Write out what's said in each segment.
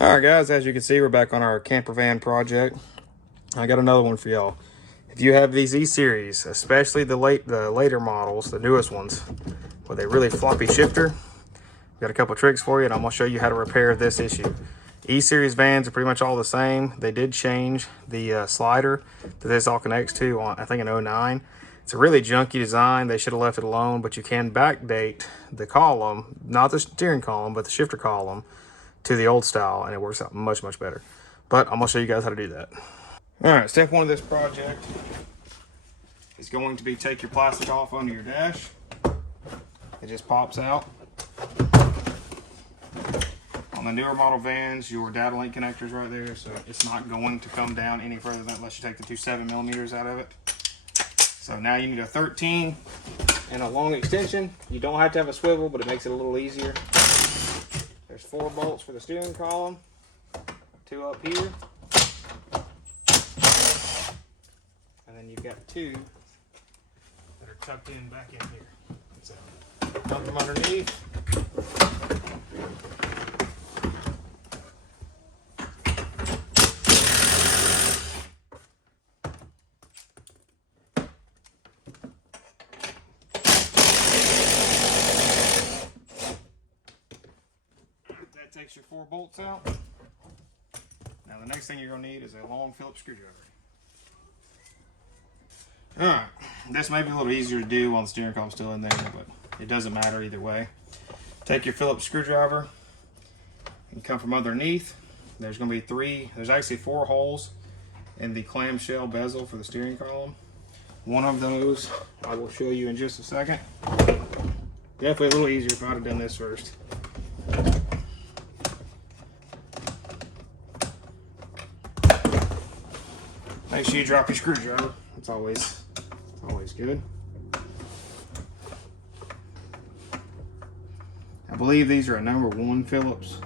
All right, guys, as you can see, we're back on our camper van project. I got another one for y'all. If you have these E-Series, especially the later models, the newest ones, with a really floppy shifter, got a couple tricks for you, and I'm gonna show you how to repair this issue. E-Series vans are pretty much all the same. They did change the slider that this all connects to on, I think, in 09. It's a really junky design. They should have left it alone, but you can backdate the column, not the steering column, but the shifter column, to the old style, and it works out much, much better. But I'm gonna show you guys how to do that. All right, step one of this project is going to be take your plastic off under your dash. It just pops out. On the newer model vans, your data link connector's right there, so it's not going to come down any further than unless you take the two 7mm out of it. So now you need a 13 and a long extension. You don't have to have a swivel, but it makes it a little easier. There's 4 bolts for the steering column, 2 up here, and then you've got 2 that are tucked in back in here. So, come from underneath. That takes your 4 bolts out. Now the next thing you're going to need is a long Phillips screwdriver. Alright, this may be a little easier to do while the steering column's still in there, but it doesn't matter either way. Take your Phillips screwdriver and come from underneath. There's going to be there's actually 4 holes in the clamshell bezel for the steering column. One of those I will show you in just a second. Definitely a little easier if I'd have done this first. Make sure you drop your screwdriver. It's always good. I believe these are a number 1 Phillips.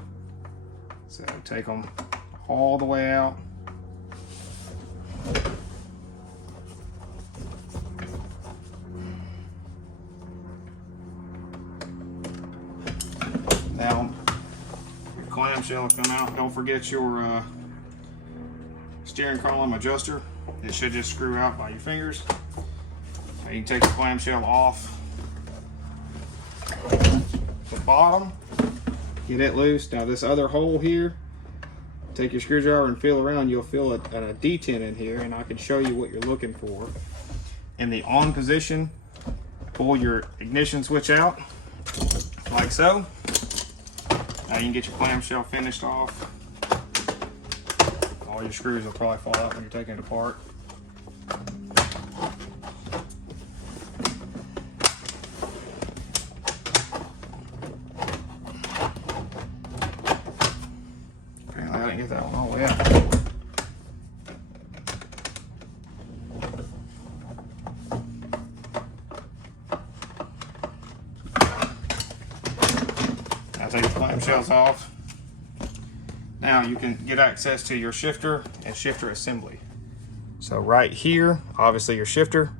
So take them all the way out. Now your clamshell will come out. Don't forget your steering column adjuster. It should just screw out by your fingers. Now you can take the clamshell off the bottom, get it loose. Now this other hole here, take your screwdriver and feel around. You'll feel a detent in here, and I can show you what you're looking for. In the on position, pull your ignition switch out like so. Now you can get your clamshell finished off. All your screws will probably fall out when you're taking it apart. Apparently I didn't get that one all the way out. Now take the clamshells off. Now you can get access to your shifter and shifter assembly. So right here, obviously your shifter,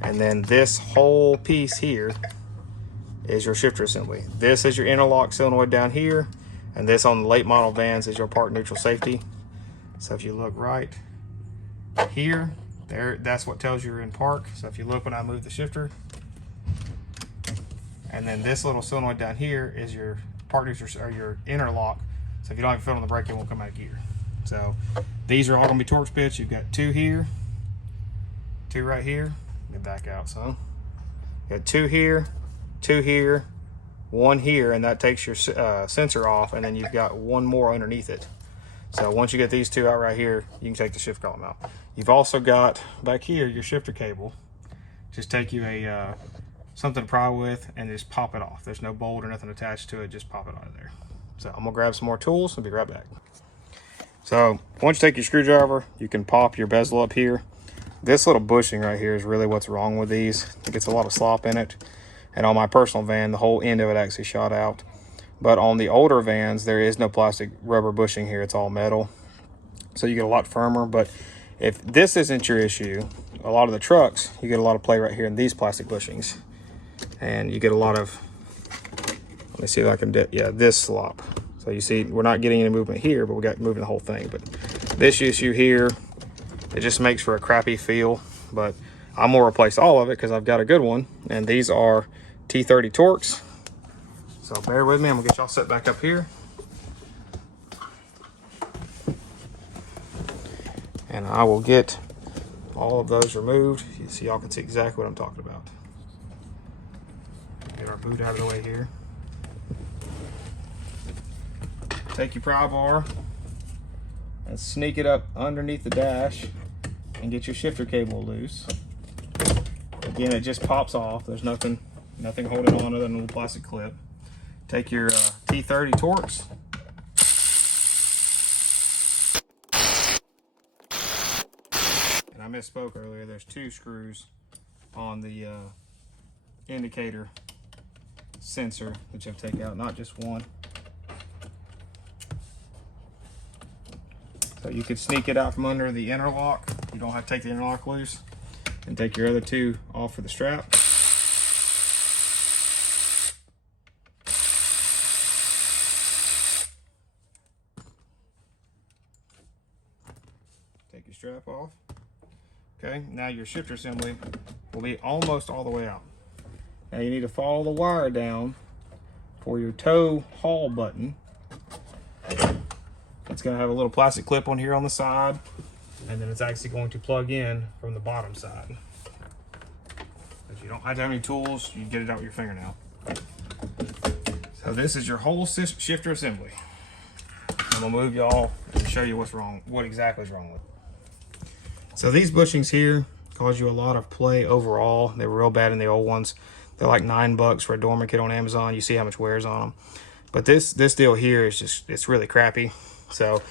and then this whole piece here is your shifter assembly. This is your interlock solenoid down here, and this on the late model vans is your park neutral safety. So if you look right here, that's what tells you you're in park. So if you look when I move the shifter, and then this little solenoid down here is your park neutral, or your interlock. So if you don't have a foot on the brake, it won't come out of gear. So these are all going to be Torx bits. You've got 2 here, 2 right here. Let me back out some. You got 2 here, 2 here, 1 here, and that takes your sensor off, and then you've got 1 more underneath it. So once you get these 2 out right here, you can take the shift column out. You've also got back here your shifter cable. Just take you a something to pry with and just pop it off. There's no bolt or nothing attached to it. Just pop it out of there. So I'm gonna grab some more tools and be right back. So once you take your screwdriver, you can pop your bezel up here. This little bushing right here is really what's wrong with these. It gets a lot of slop in it. And on my personal van, the whole end of it actually shot out. But on the older vans, there is no plastic rubber bushing here. It's all metal. So you get a lot firmer. But if this isn't your issue, a lot of the trucks, you get a lot of play right here in these plastic bushings. And you get a lot of, let me see if I can, yeah, this slop. So you see, we're not getting any movement here, but we got moving the whole thing. But this issue here, it just makes for a crappy feel. But I'm gonna replace all of it because I've got a good one. And these are T30 Torx. So bear with me, I'm gonna get y'all set back up here. And I will get all of those removed so y'all can see exactly what I'm talking about. Get our boot out of the way here. Take your pry bar and sneak it up underneath the dash and get your shifter cable loose. Again, it just pops off. There's nothing holding on other than a little plastic clip. Take your T30 Torx. And I misspoke earlier. There's 2 screws on the indicator sensor that you have to take out, not just one. So you could sneak it out from under the interlock. You don't have to take the interlock loose. And take your other 2 off for the strap. Take your strap off. Okay, now your shifter assembly will be almost all the way out. Now you need to follow the wire down for your tow haul button. It's going to have a little plastic clip on here on the side, and then it's actually going to plug in from the bottom side. If you don't have to have any tools, you can get it out with your fingernail. So this is your whole shifter assembly. I'm going to move y'all and show you what's wrong, what exactly is wrong with it. So these bushings here cause you a lot of play overall. They were real bad in the old ones. They're like $9 for a dormer kit on Amazon. You see how much wears on them. But this deal here is just, it's really crappy. So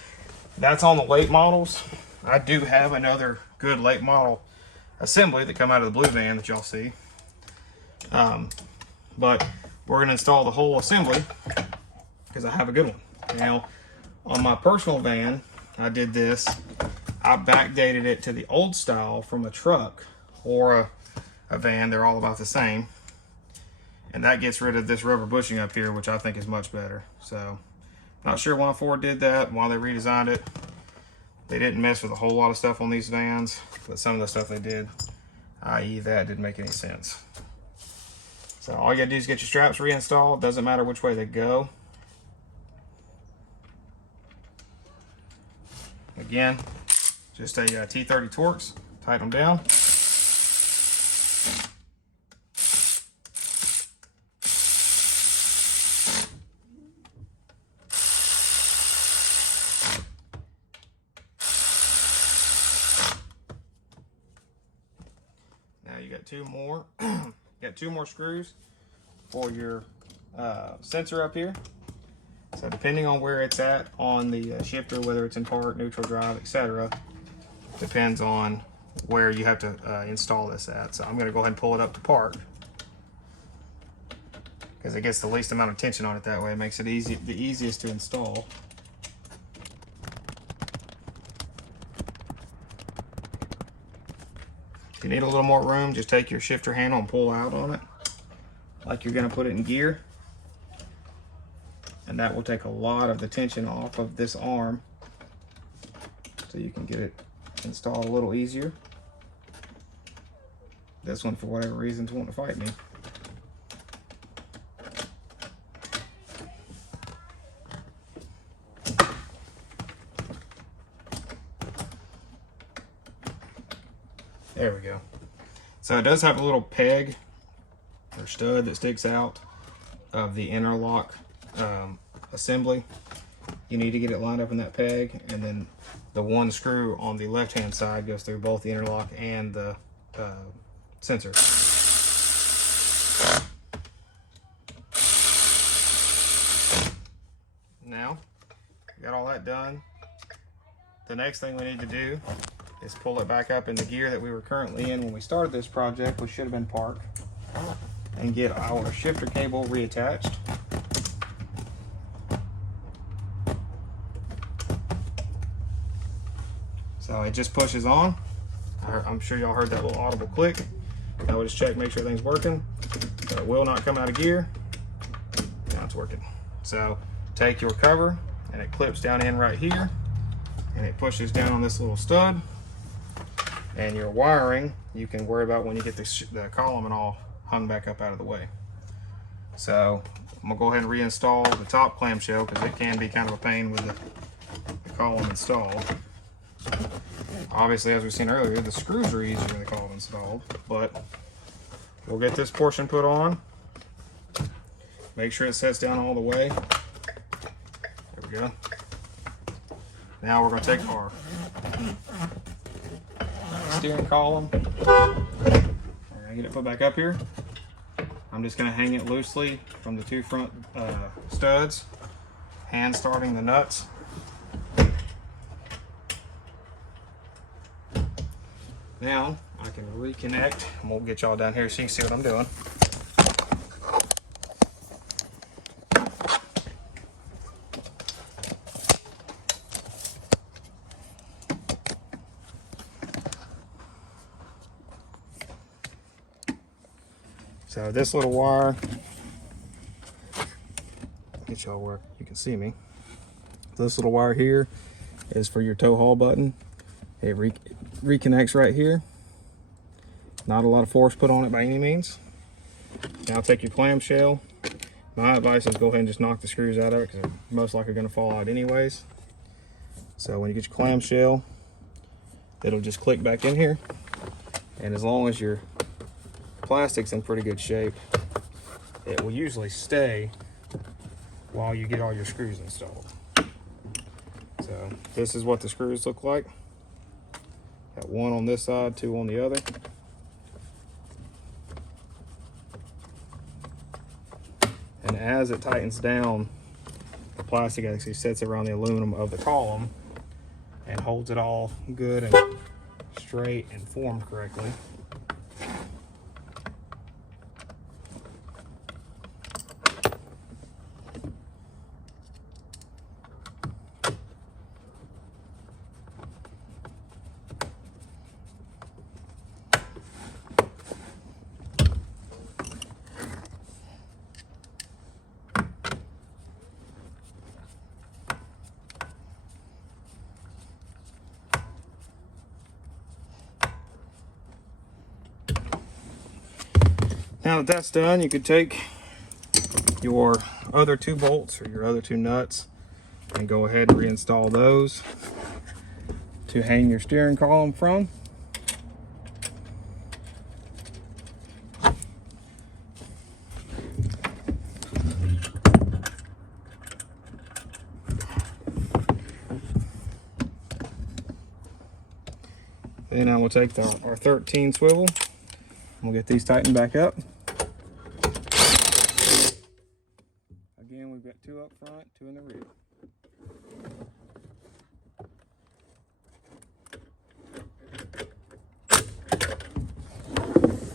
that's on the late models. I do have another good late model assembly that come out of the blue van that y'all see. But we're gonna install the whole assembly because I have a good one. Now, on my personal van, I did this. I backdated it to the old style from a truck or a van. They're all about the same. And that gets rid of this rubber bushing up here, which I think is much better. So, not sure why Ford did that, why they redesigned it. They didn't mess with a whole lot of stuff on these vans, but some of the stuff they did, i.e. that, didn't make any sense. So all you gotta do is get your straps reinstalled. Doesn't matter which way they go. Again, just a T30 Torx, tighten them down. You got 2 more. Got 2 more screws for your sensor up here. So depending on where it's at on the shifter, whether it's in park, neutral, drive, etc., depends on where you have to install this at. So I'm going to go ahead and pull it up to park because it gets the least amount of tension on it that way. It makes it the easiest to install. If you need a little more room, just take your shifter handle and pull out on it like you're going to put it in gear. And that will take a lot of the tension off of this arm so you can get it installed a little easier. This one, for whatever reason, is wanting to fight me. There we go. So it does have a little peg or stud that sticks out of the interlock assembly. You need to get it lined up in that peg, and then the one screw on the left hand side goes through both the interlock and the sensor. Now we got all that done. The next thing we need to do is pull it back up in the gear that we were currently in when we started this project, which should have been park, and get our shifter cable reattached. So it just pushes on. I'm sure y'all heard that little audible click. I will just check, make sure everything's working. So it will not come out of gear. Now it's working. So take your cover and it clips down in right here, and it pushes down on this little stud. And your wiring, you can worry about when you get the column and all hung back up out of the way. So I'm gonna go ahead and reinstall the top clamshell because it can be kind of a pain with the column installed. Obviously, as we've seen earlier, the screws are easier than the column installed, but we'll get this portion put on. Make sure it sets down all the way. There we go. Now we're going to take our steering column. We're going to get it put back up here. I'm just going to hang it loosely from the two front studs, hand starting the nuts. Now I can reconnect, and we'll get y'all down here so you can see what I'm doing. So this little wire, get y'all where you can see me. This little wire here is for your tow haul button. It reconnects right here. Not a lot of force put on it by any means. Now take your clamshell. My advice is go ahead and just knock the screws out of it because they're most likely going to fall out anyways. So when you get your clamshell, it'll just click back in here. And as long as your plastic's in pretty good shape, it will usually stay while you get all your screws installed. So this is what the screws look like. Got one on this side, two on the other. And as it tightens down, the plastic actually sets around the aluminum of the column and holds it all good and straight and formed correctly. Now that that's done, you could take your other two bolts or your other two nuts and go ahead and reinstall those to hang your steering column from. Then I will take our 13 swivel. We'll get these tightened back up. Again, we've got two up front, two in the rear.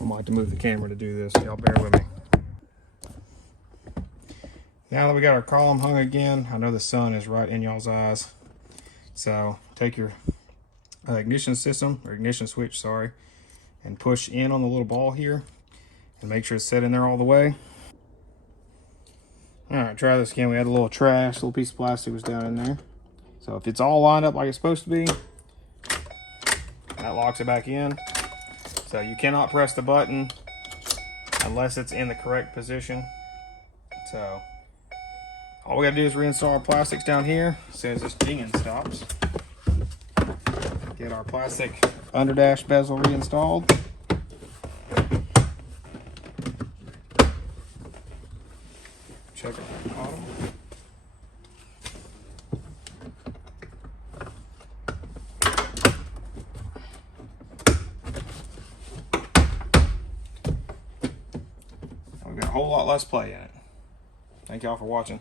I might have to move the camera to do this, so y'all bear with me. Now that we got our column hung again, I know the sun is right in y'all's eyes. So take your ignition system, or ignition switch, sorry, and push in on the little ball here and make sure it's set in there all the way. All right, try this again. We had a little trash, a little piece of plastic was down in there. So if it's all lined up like it's supposed to be, that locks it back in. So you cannot press the button unless it's in the correct position. So all we gotta do is reinstall our plastics down here. It says this dinging stops. Get our plastic underdash bezel reinstalled. Check it at the bottom. And we've got a whole lot less play in it. Thank y'all for watching.